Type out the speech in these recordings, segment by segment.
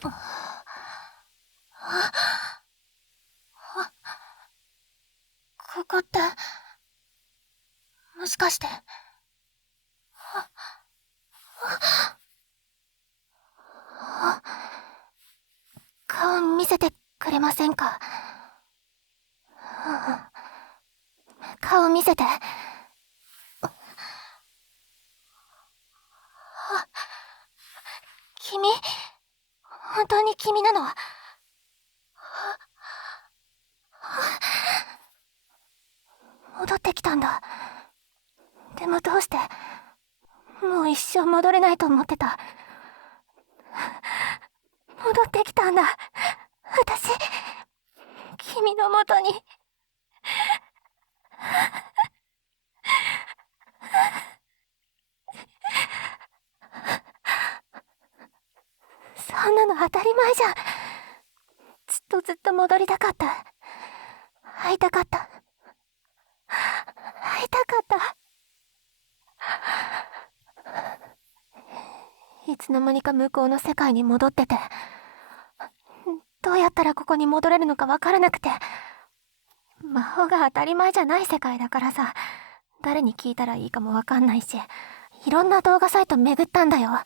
ここって、もしかして。顔見せてくれませんか？顔見せて。君、本当に君なの？戻ってきたんだ。でもどうして？もう一生戻れないと思ってた。戻ってきたんだ。私、君の元に。そんなの当たり前じゃん。ずっとずっと戻りたかった。会いたかった。会いたかった。いつの間にか向こうの世界に戻ってて、どうやったらここに戻れるのかわからなくて。魔法が当たり前じゃない世界だからさ、誰に聞いたらいいかもわかんないし、いろんな動画サイト巡ったんだよ。わ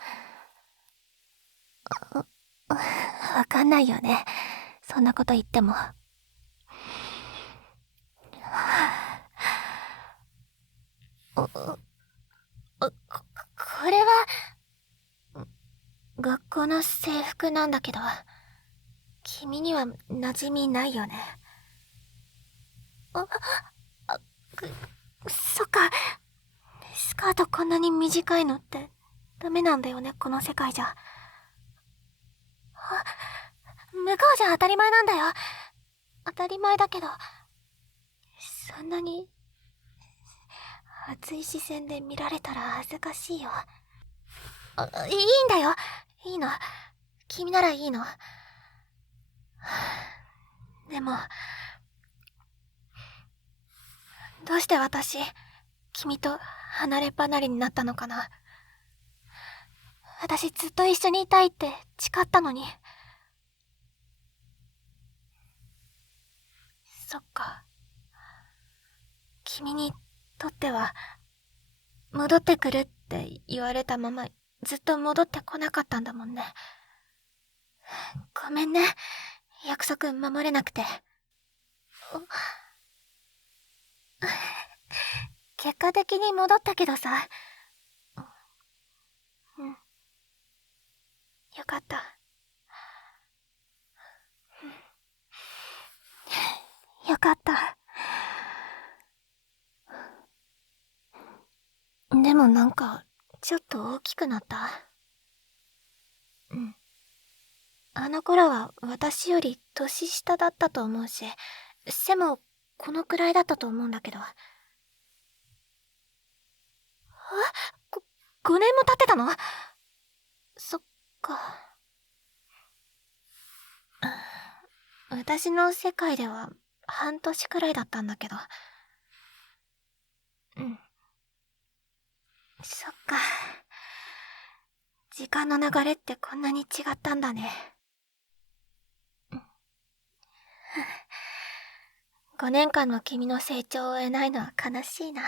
かんないよね、そんなこと言っても。これは学校の制服なんだけど、君には馴染みないよね。そっか。スカートこんなに短いのってダメなんだよね、この世界じゃ。向こうじゃ当たり前なんだよ。当たり前だけど、そんなに熱い視線で見られたら恥ずかしいよ。いいんだよ。いいの。君ならいいの。でも、どうして私、君と離れ離れになったのかな。私ずっと一緒にいたいって誓ったのに。そっか。君にとっては、戻ってくるって言われたまま、ずっと戻ってこなかったんだもんね。ごめんね。約束守れなくて。結果的に戻ったけどさ。うん。よかった。よかった。でもなんか、ちょっと大きくなった。うん。あの頃は私より年下だったと思うし、背もこのくらいだったと思うんだけど。ご、5年も経ってたの？そっか。私の世界では半年くらいだったんだけど。うん。そっか。時間の流れってこんなに違ったんだね。5年間の君の成長を得ないのは悲しいな。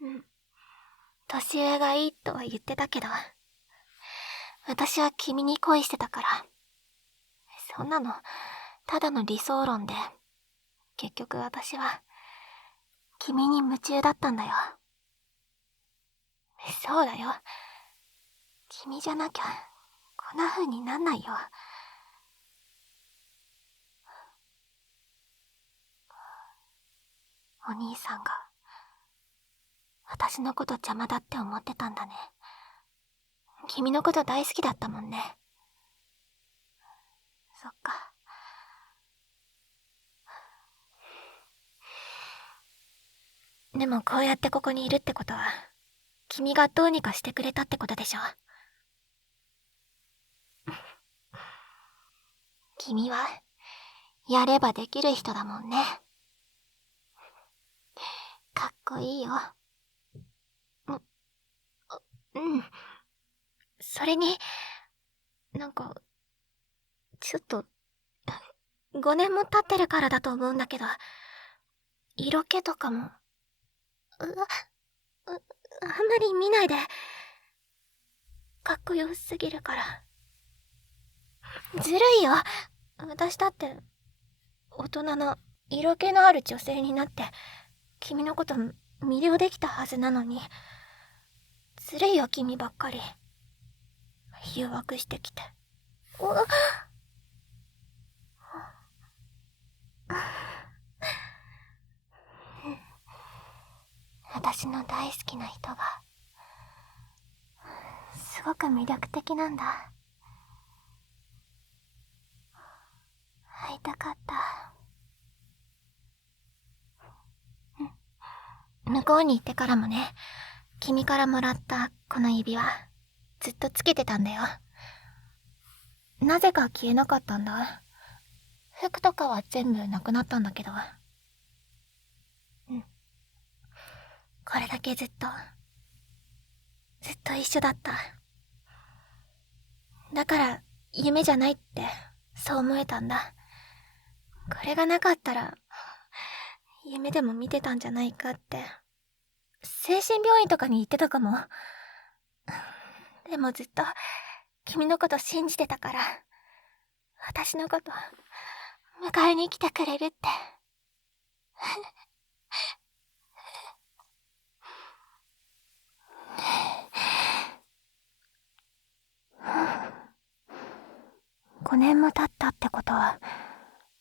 うん。年上がいいとは言ってたけど、私は君に恋してたから。そんなの、ただの理想論で、結局私は、君に夢中だったんだよ。そうだよ。君じゃなきゃ、こんな風になんないよ。お兄さんが、私のこと邪魔だって思ってたんだね。君のこと大好きだったもんね。そっか。でもこうやってここにいるってことは、君がどうにかしてくれたってことでしょ。君は、やればできる人だもんね。かっこいいよ。うん。それに、なんか、ちょっと、5年も経ってるからだと思うんだけど、色気とかも、あんまり見ないで。かっこよすぎるから。ずるいよ。私だって、大人の色気のある女性になって、君のこと魅了できたはずなのに。ずるいよ、君ばっかり。誘惑してきて。私の大好きな人が、すごく魅力的なんだ。会いたかった。向こうに行ってからもね、君からもらったこの指輪、ずっとつけてたんだよ。なぜか消えなかったんだ。服とかは全部なくなったんだけど。これだけずっと一緒だった。だから、夢じゃないって、そう思えたんだ。これがなかったら、夢でも見てたんじゃないかって。精神病院とかに行ってたかも。でもずっと、君のこと信じてたから、私のこと、迎えに来てくれるって。5年も経ったってことは、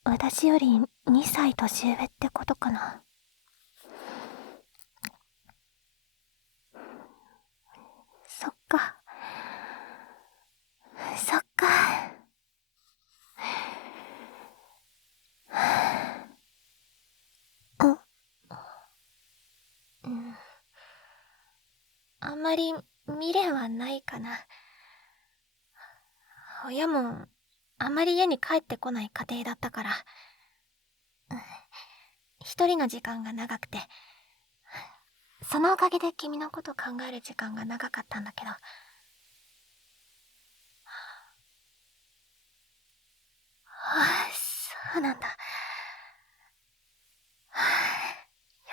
私より2歳年上ってことかな。そっか。そっか。あんまり未練はないかな。親もあんまり家に帰ってこない家庭だったから、一人の時間が長くて、そのおかげで君のこと考える時間が長かったんだけど。そうなんだ。よ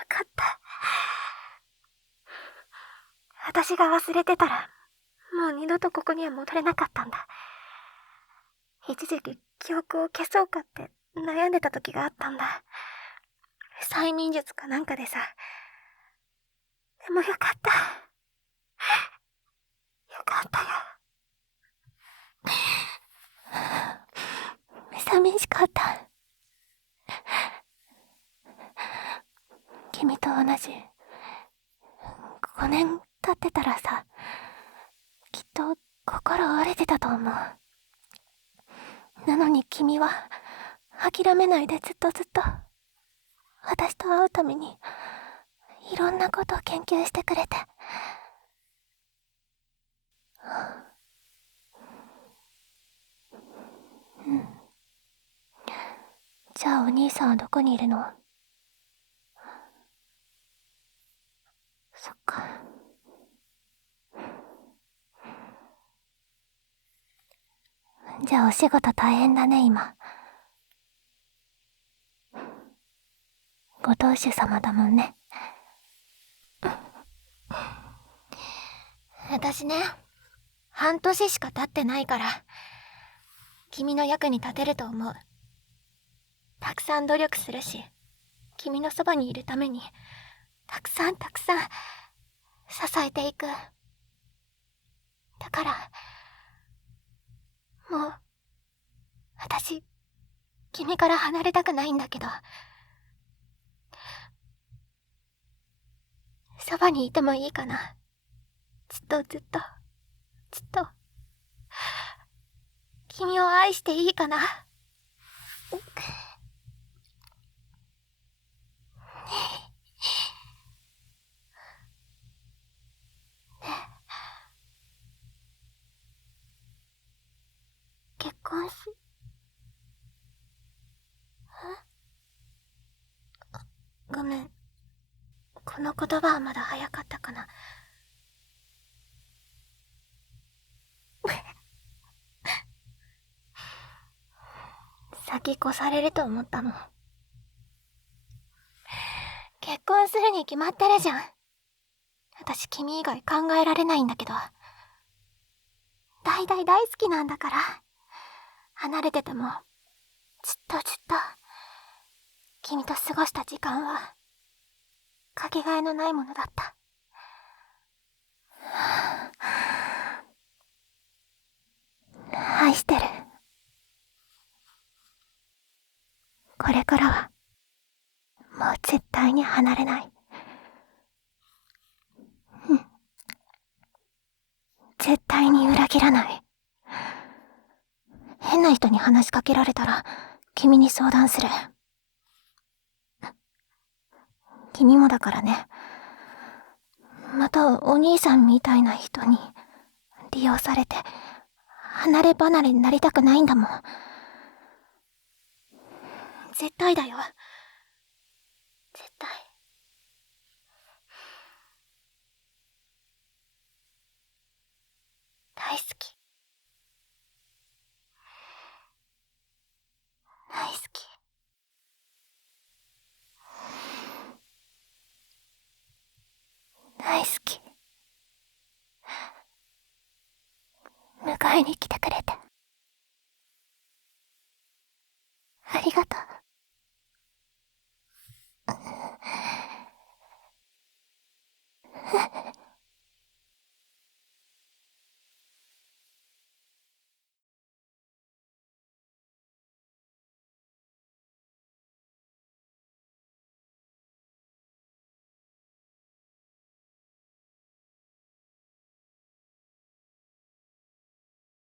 かった。私が忘れてたら、もう二度とここには戻れなかったんだ。一時期記憶を消そうかって悩んでた時があったんだ。催眠術かなんかでさ。でもよかった。よかったよ。寂しかった。君と同じ。5年経ってたらさ、きっと心折れてたと思う。なのに君は諦めないでずっと私と会うためにいろんなことを研究してくれて。じゃあお兄さんはどこにいるの？そっか。じゃあお仕事大変だね今。ご当主様だもんね。私ね、半年しか経ってないから、君の役に立てると思う。たくさん努力するし、君のそばにいるために、たくさん支えていく。だから、もう、私、君から離れたくないんだけど、そばにいてもいいかな。ずっと、君を愛していいかな。結婚し、ごめん。この言葉はまだ早かったかな。先越されると思ったの。結婚するに決まってるじゃん。私君以外考えられないんだけど。大大大好きなんだから。離れてても、ずっとずっと、君と過ごした時間は、かけがえのないものだった。愛してる。これからは、もう絶対に離れない。うん。絶対に裏切らない。変な人に話しかけられたら、君に相談する。君もだからね。またお兄さんみたいな人に利用されて離れ離れになりたくないんだもん。絶対だよ。絶対。大好き。大好き。大好き。迎えに来てくれて